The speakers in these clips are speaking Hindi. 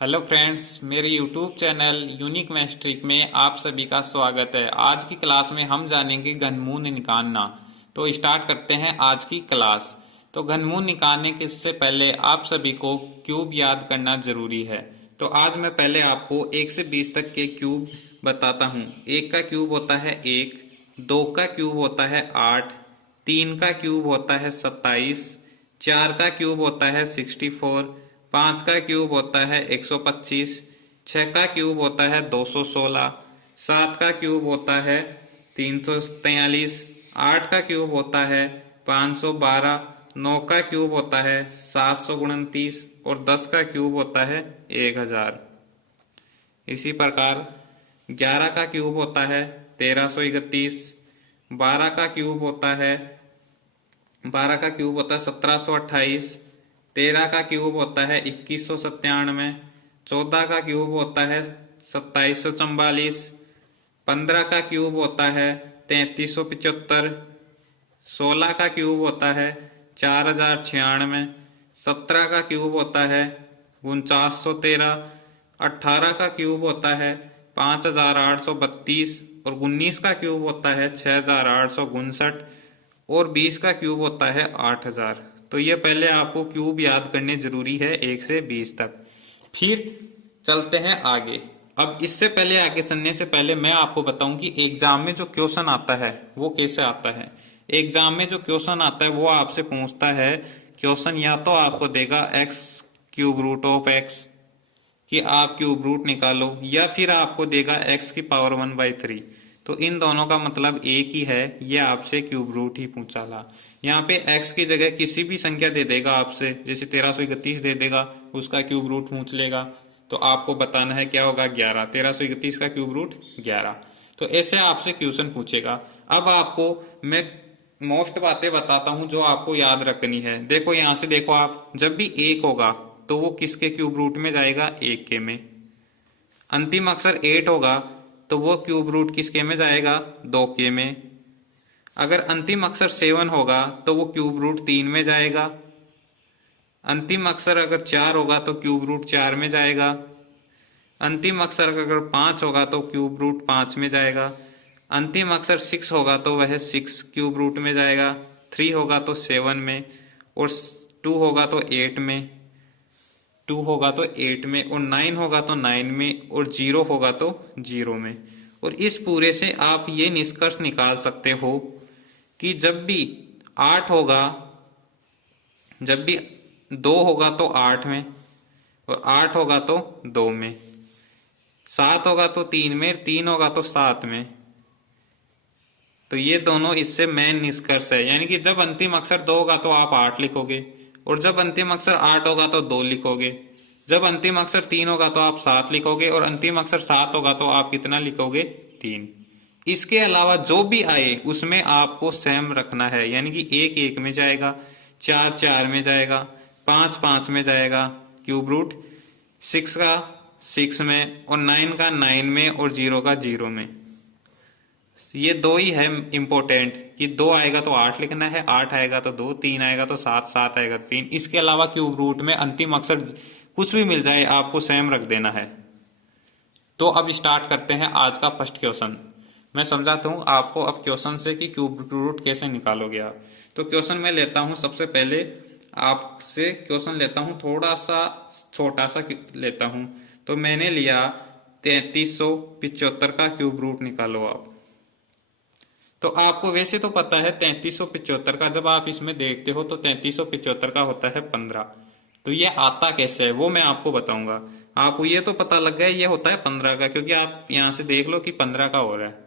हेलो फ्रेंड्स, मेरे YouTube channel unique maths trick में आप सभी का स्वागत है। आज की क्लास में हम जानेंगे घनमूल निकालना। तो स्टार्ट करते हैं आज की क्लास। तो घनमूल निकालने के से पहले आप सभी को क्यूब याद करना जरूरी है। तो आज मैं पहले आपको 1 से 20 तक के क्यूब बताता हूँ। 1 का क्यूब होता है 1, 2 का क्यूब होता है 8, 3 का क्यूब होता है 27, 4 का क्यूब होता है 64, 5 का क्यूब होता है 125, 6 का क्यूब होता है 216, 7 का क्यूब होता है 343, 8 का क्यूब होता है 512, 9 का क्यूब होता है 729 और 10 का क्यूब होता है 1000। इसी प्रकार 11 का क्यूब होता है 1331, 12 का क्यूब होता है 1728, 13 का क्यूब होता है 2197, 14 का क्यूब होता है 2744, 15 का क्यूब होता है 3375, 16 का क्यूब होता है 4096, 17 का क्यूब होता है 4913, 18 का क्यूब होता है 5832 और 19 का क्यूब होता है 6859 और 20 का क्यूब होता है 8000। तो ये पहले आपको क्यूब याद करने जरूरी है 1 से 20 तक। फिर चलते हैं आगे। अब इससे पहले आगे चलने से पहले मैं आपको बताऊं कि एग्जाम में जो क्वेश्चन आता है वो कैसे आता है। एग्जाम में जो क्वेश्चन आता है वो आपसे पूछता है, क्वेश्चन या तो आपको देगा x cube root of x कि आप क्यूब रूट निकालो, या फिर आपको देगा x की पावर 1/3। तो इन दोनों का मतलब एक ही है, ये आपसे क्यूब रूट ही पूछा ला। यहाँ पे x की जगह किसी भी संख्या दे देगा आपसे, जैसे 1331 दे देगा, उसका क्यूब रूट पूछ लेगा। तो आपको बताना है क्या होगा, 11। 1331 का क्यूब रूट 11। तो ऐसे आपसे क्वेश्चन पूछेगा। अब आपको मैं मोस्ट बातें बताता हूं जो आपको याद रखनी है। देखो यहां से देखो, आप जब भी एक होगा तो वो किसके क्यूब रूट में जाएगा, 1 के में। अंतिम अक्षर 8 होगा तो वो क्यूब रूट किसके में जाएगा, 2 के में। अगर अंतिम अक्षर 7 होगा तो वो क्यूब रूट 3 में जाएगा। अंतिम अक्षर अगर 4 होगा तो क्यूब रूट 4 में जाएगा। अंतिम अक्षर अगर 5 होगा तो क्यूब रूट 5 में जाएगा। अंतिम अक्षर 6 होगा तो वह 6 क्यूब रूट में जाएगा। 3 होगा तो 7 में, और 2 होगा तो 8 में, 2 होगा तो 8 में, और 9 होगा तो 9 में, और 0 होगा तो 0 में। और इस पूरे से आप ये निष्कर्ष निकाल सकते हो कि जब भी 8 होगा, जब भी 2 होगा तो 8 में, और 8 होगा तो 2 में, 7 होगा तो 3 में, 3 होगा तो 7 में। तो ये दोनों इससे मेन निष्कर्ष है, यानी कि जब अंतिम अक्षर 2 होगा तो आप 8 लिखोगे, और जब अंतिम अक्षर 8 होगा तो 2 लिखोगे। जब अंतिम अक्षर 3 होगा तो आप 7 लिखोगे, और अंतिम अक्षर 7 होगा तो आप कितना लिखोगे, 3। इसके अलावा जो भी आए उसमें आपको सेम रखना है, यानी कि 1 1 में जाएगा, 4 4 में जाएगा, 5 5 में जाएगा, क्यूब रूट 6 का 6 में, और 9 का 9 में, और 0 का 0 में। ये दो ही है इंपॉर्टेंट, कि 2 आएगा तो 8 लिखना है, 8 आएगा तो 2, 3 आएगा तो 7, 7 आएगा तो 3। इसके अलावा क्यूब रूट में अंतिम अक्षर कुछ भी मिल जाए आपको सेम रख देना है। तो अब स्टार्ट करते हैं आज का फर्स्ट क्वेश्चन। मैं समझाता हूं आपको अब क्वेश्चन से कि क्यूब रूट कैसे निकालोगे आप। तो क्वेश्चन मैं लेता हूं, सबसे पहले आपसे क्वेश्चन लेता हूं, थोड़ा सा छोटा सा लेता हूं। तो मैंने लिया 3375 का क्यूब रूट निकालो आप। तो आपको वैसे तो पता है 3375 का, जब आप इसमें देखते हो तो 3375 का होता है 15। तो ये आता कैसे है वो मैं आपको बताऊंगा। आपको ये तो पता लग गया ये होता है 15 का, क्योंकि आप यहां से देख लो कि 15 का हो रहा है।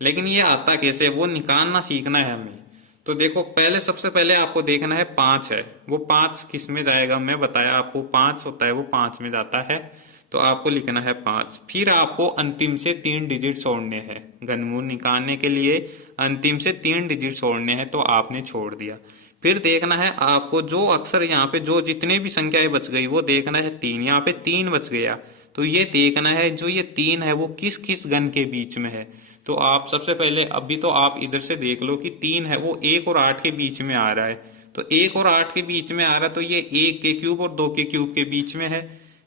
लेकिन ये आता कैसे है वो निकालना सीखना है हमें। तो देखो, पहले सबसे पहले आपको देखना है 5 है, वो 5 किस में जाएगा, मैं बताया आपको 5 होता है वो 5 में जाता है। तो आपको लिखना है 5। फिर आपको अंतिम से 3 डिजिट छोड़ने हैं। घनमूल निकालने के लिए अंतिम से 3 डिजिट छोड़ने हैं, तो आपने छोड़ दिया। फिर देखना है आपको जो अक्षर यहाँ पे जो जितने भी संख्याएं बच गई वो देखना है 3। यहाँ पे 3 बच गया, तो ये देखना है जो ये 3 है वो किस किस घन के बीच में है। तो आप सबसे पहले अभी तो आप इधर से देख लो कि 3 है वो 1 और 8 के बीच में आ रहा है। तो 1 और 8 के बीच में आ रहा है, तो ये 1 के क्यूब और 2 के क्यूब के बीच में है।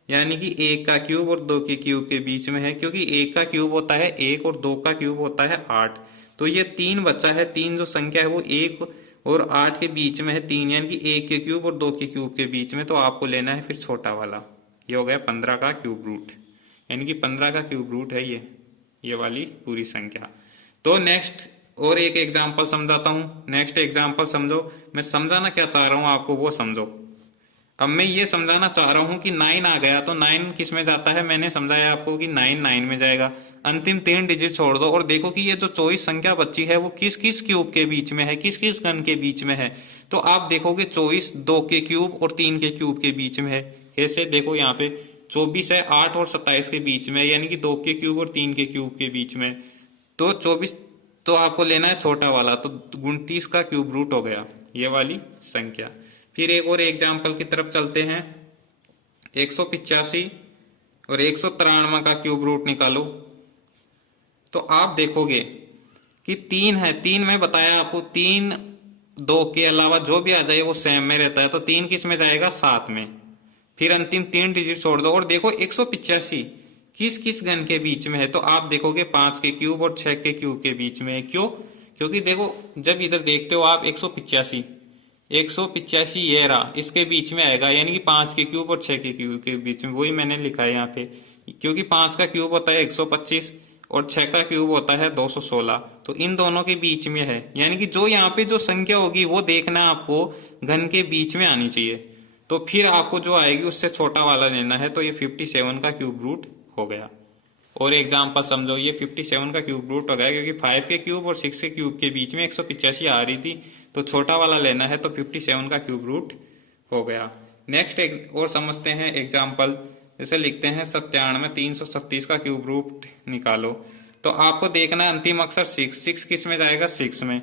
यानी कि 1 का क्यूब और 2 के क्यूब के बीच में है, क्योंकि 1 का क्यूब होता है 1 और 2 का क्यूब होता है 8। तो ये 3 बचा है, 3 जो संख्या है वो 1 और 8 के बीच में है 3, यानी कि 1 के क्यूब और 2 के क्यूब के बीच में। तो आपको लेना है फिर छोटा वाला, ये हो गया 15 का क्यूब रूट, यानी कि 15 का क्यूब रूट है ये वाली पूरी संख्या। तो नेक्स्ट और एक एग्जाम्पल समझाता हूँ। नेक्स्ट एग्जाम्पल समझो, मैं समझाना क्या चाह रहा हूँ आपको वो समझो। अब मैं ये समझाना चाह रहा हूँ कि 9 आ गया तो 9 किस में जाता है, मैंने समझाया आपको कि 9 9 में जाएगा। अंतिम 3 डिजिट छोड़ दो और देखो कि ये जो 24 संख्या बची है वो किस किस क्यूब के बीच में है, किस किस घन के बीच में है। तो आप देखोगे 24 2 के क्यूब और 3 के क्यूब के बीच में है। कैसे, देखो यहाँ पे 24 है 8 और 27 के बीच में, यानी कि 2 के क्यूब और 3 के क्यूब के बीच में। तो 24 तो आपको लेना है छोटा वाला, तो 29 का क्यूब रूट हो गया ये वाली संख्या। फिर एक और एग्जाम्पल की तरफ चलते हैं। 185 और 193 का क्यूब रूट निकालो। तो आप देखोगे कि 3 है, 3 में बताया आपको 3 2 के अलावा जो भी आ जाए वो सेम में रहता है, तो 3 किस में जाएगा 7 में। फिर अंतिम 3 डिजिट छोड़ दो और देखो 185 किस किस घन के बीच में है। तो आप देखोगे 5 के क्यूब और 6 के क्यूब के बीच में है। क्यों, क्योंकि देखो जब इधर देखते हो आप 185 ये रहा, इसके बीच में आएगा, यानी कि 5 के क्यूब और 6 के क्यूब के बीच में, वही मैंने लिखा है यहाँ पे। क्योंकि 5 का क्यूब होता है 125 और 6 का क्यूब होता है 216, तो इन दोनों के बीच में है। यानी कि जो यहाँ पे जो संख्या होगी वो देखना है आपको घन के बीच में आनी चाहिए। तो फिर आपको जो आएगी उससे छोटा वाला लेना है। तो ये 57 का क्यूब रूट हो गया। और एग्जाम्पल समझो, ये 57 का क्यूब रूट हो गया क्योंकि 5 के क्यूब और 6 के क्यूब के बीच में 185 आ रही थी, तो छोटा वाला लेना है, तो 57 का क्यूब रूट हो गया। नेक्स्ट और समझते हैं एग्जाम्पल। जैसे लिखते हैं 97 336 का क्यूब रूट निकालो। तो आपको देखना है अंतिम अक्षर 6 किस में जाएगा 6 में।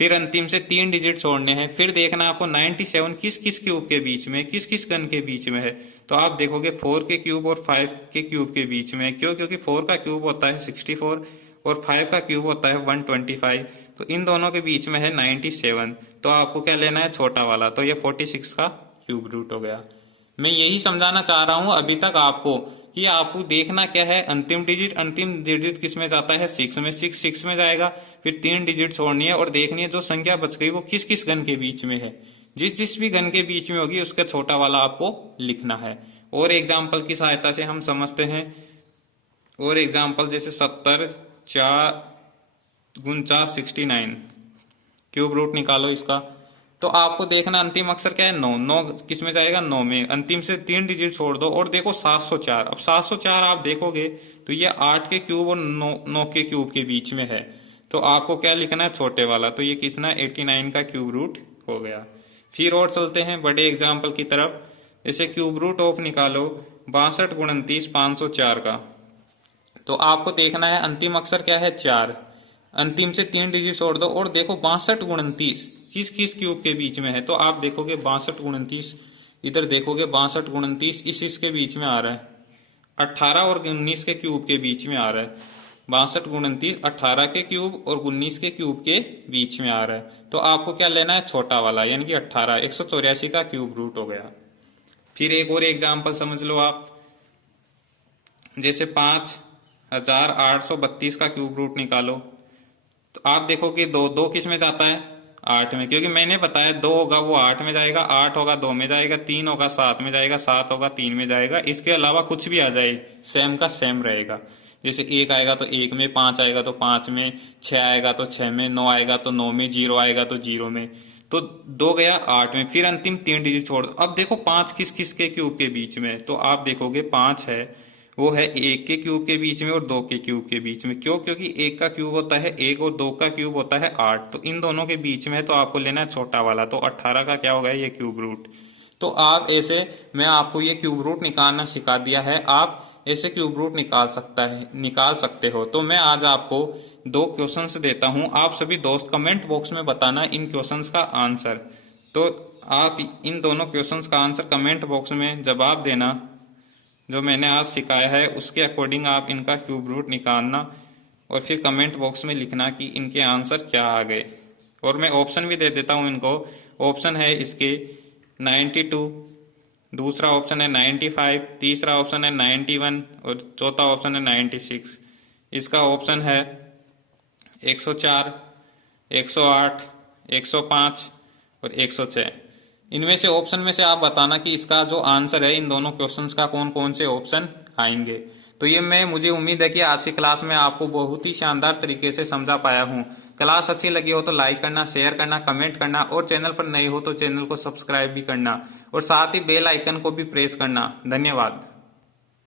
फिर अंतिम से 3 डिजिट छोड़ने हैं। फिर देखना आपको 97 किस किस क्यूब के बीच में, किस किस घन के बीच में है। तो आप देखोगे 4 के क्यूब और 5 के क्यूब के बीच में। क्यों, क्योंकि 4 का क्यूब होता है 64 और 5 का क्यूब होता है 125, तो इन दोनों के बीच में है 97। तो आपको क्या लेना है छोटा वाला, तो ये 46 का क्यूब रूट हो गया। मैं यही समझाना चाह रहा हूं अभी तक आपको कि आपको देखना क्या है, अंतिम डिजिट किस में जाता है 6 में, 6 में जाएगा। फिर 3 डिजिट छोड़नी है और देखनी है जो संख्या बच गई वो किस किस घन के बीच में है। जिस जिस भी घन के बीच में होगी उसका छोटा वाला आपको लिखना है। और एग्जाम्पल की सहायता से हम समझते हैं। और एग्जाम्पल जैसे 70 4 49 69 क्यूब रूट निकालो इसका। तो आपको देखना अंतिम अक्षर क्या है 9, 9 किस में जाएगा 9 में। अंतिम से 3 डिजिट छोड़ दो और देखो 704। अब 704 आप देखोगे तो ये 8 के क्यूब और 9 के क्यूब के बीच में है। तो आपको क्या लिखना है छोटे वाला, तो ये किसना 89 का क्यूब रूट हो गया। फिर और चलते हैं बड़े एग्जाम्पल की तरफ। जैसे क्यूब रूट ऑफ निकालो 62 29 504 का। तो आपको देखना है अंतिम अक्षर क्या है 4, अंतिम से 3 डिजिट छोड़ दो और देखो 62 29 किस किस क्यूब के बीच में है। तो आप देखोगे 62 29, इधर देखोगे 62 29 इसके बीच में आ रहा है, 18 और 19 के क्यूब के बीच में आ रहा है। 62 29 18 के क्यूब और 19 के क्यूब के बीच में आ रहा है। तो आपको क्या लेना है छोटा वाला, यानी कि 18 184 का क्यूब रूट हो गया। फिर एक और एग्जाम्पल समझ लो आप। जैसे 5832 का क्यूब रूट निकालो। तो आप देखो कि दो किस में जाता है 8 में, क्योंकि मैंने बताया 2 होगा वो 8 में जाएगा, 8 होगा 2 में जाएगा, 3 होगा 7 में जाएगा, 7 होगा 3 में जाएगा। इसके अलावा कुछ भी आ जाए सेम का सेम रहेगा। जैसे 1 आएगा तो 1 में, 5 आएगा तो 5 में, 6 आएगा तो 6 में, 9 आएगा तो 9 में, 0 आएगा तो 0 में। तो 2 गया 8 में। फिर अंतिम 3 डिजिट छोड़। अब देखो 5 किस किस के क्यूब के बीच में, तो आप देखोगे 5 है वो है 1 के क्यूब के बीच में और 2 के क्यूब के बीच में। क्यों, क्योंकि 1 का क्यूब होता है 1 और 2 का क्यूब होता है 8, तो इन दोनों के बीच में है। तो आपको लेना है छोटा वाला, तो 18 का क्या होगा ये क्यूब रूट। तो आप ऐसे, मैं आपको ये क्यूब रूट निकालना सिखा दिया है, आप ऐसे क्यूब रूट निकाल सकते हो। तो मैं आज आपको 2 क्वेश्चंस देता हूं, आप सभी दोस्त कमेंट बॉक्स में बताना इन क्वेश्चंस का आंसर। तो आप इन दोनों क्वेश्चंस का आंसर कमेंट बॉक्स में जवाब देना। जो मैंने आज सिखाया है उसके अकॉर्डिंग आप इनका क्यूब रूट निकालना और फिर कमेंट बॉक्स में लिखना कि इनके आंसर क्या आ गए। और मैं ऑप्शन भी दे देता हूं इनको। ऑप्शन है इसके 92, दूसरा ऑप्शन है 95, तीसरा ऑप्शन है 91 और चौथा ऑप्शन है 96। इसका ऑप्शन है 104, 108, 105 और 106। इनमें से ऑप्शन में से आप बताना कि इसका जो आंसर है इन दोनों क्वेश्चंस का कौन कौन से ऑप्शन आएंगे। तो ये मुझे उम्मीद है कि आज की क्लास में आपको बहुत ही शानदार तरीके से समझा पाया हूँ। क्लास अच्छी लगी हो तो लाइक करना, शेयर करना, कमेंट करना और चैनल पर नए हो तो चैनल को सब्सक्राइब भी करना और साथ ही बेल आइकन को भी प्रेस करना। धन्यवाद।